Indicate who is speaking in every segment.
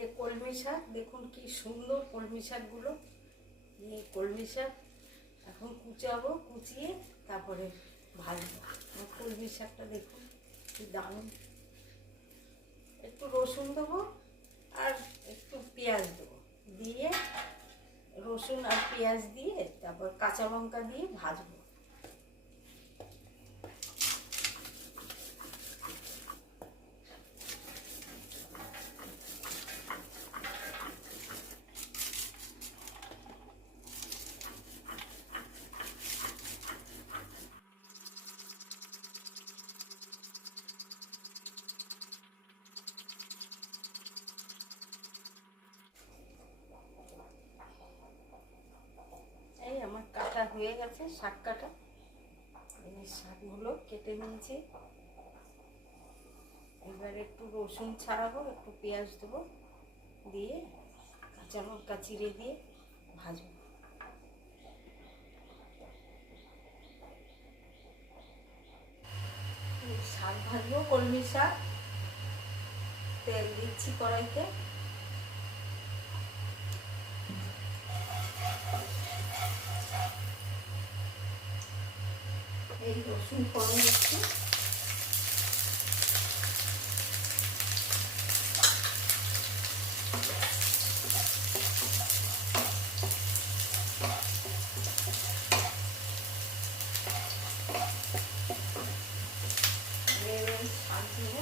Speaker 1: যে কলমি শাক, দেখুন কি সুন্দর কলমি শাকগুলো। এই কলমি শাক, এখন কুচাবো, কুচিয়ে তারপরে ভাজবো। কলমি শাকটা দেখুন, কি দারুণ। একটু রসুন দেবো আর একটু পেঁয়াজ দেবো। দিয়ে রসুন আর পেঁয়াজ দিয়ে তারপর কাঁচা লঙ্কা দিয়ে ভাজবো এই আমার কাটা হয়ে গেছে শাক কাটা। এই শাকগুলো কেটে নিয়েছি। এবার একটু রসুন ছাড়াবো, একটু পেঁয়াজ দেবো দিয়ে কাঁচা লঙ্কা চিড়ে দিয়ে ভাজবো। শাক ভাজবো, কলমি শাক, তেল দিচ্ছি কড়াইতে এই রসুন ফোড়ন এবার শাক দিব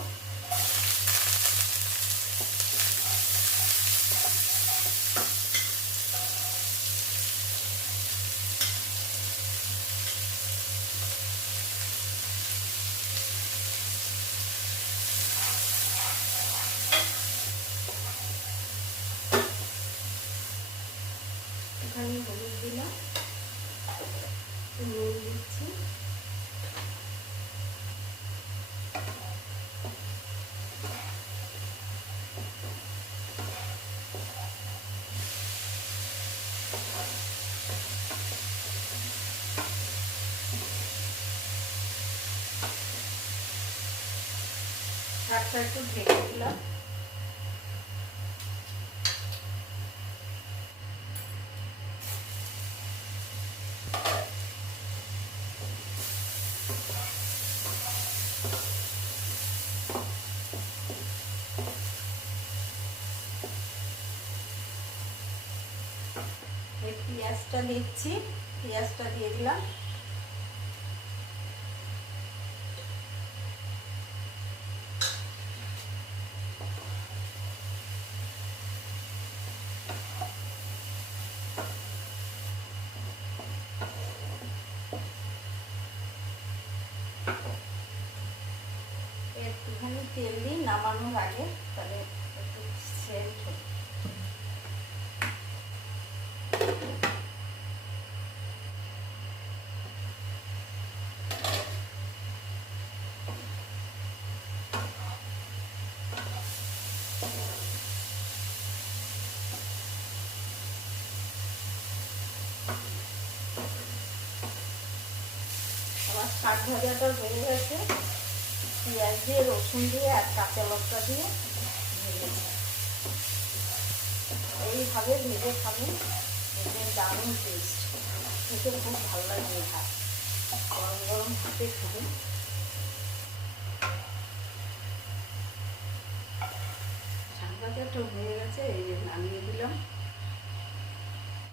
Speaker 1: এখানে হলুদ দিলাম। নুন দিচ্ছি। একটু ঢেকে দিলাম এই পেঁয়াজটা দিচ্ছি পেঁয়াজটা দিয়ে দিলাম। একটুখানি তেল দিই নামানোর আগে তাহলে একটু সেন্ট হবে আমার শাক ভাজাটা হয়ে গেছে। পেঁয়াজ দিয়ে, রসুন দিয়ে আর কাঁচা লঙ্কা দিয়ে এইভাবে ভেজে খাবেন এতে দারুণ টেস্ট খেতে খুব ভালো লাগে ভাত। গরম গরম খেতে খাবেন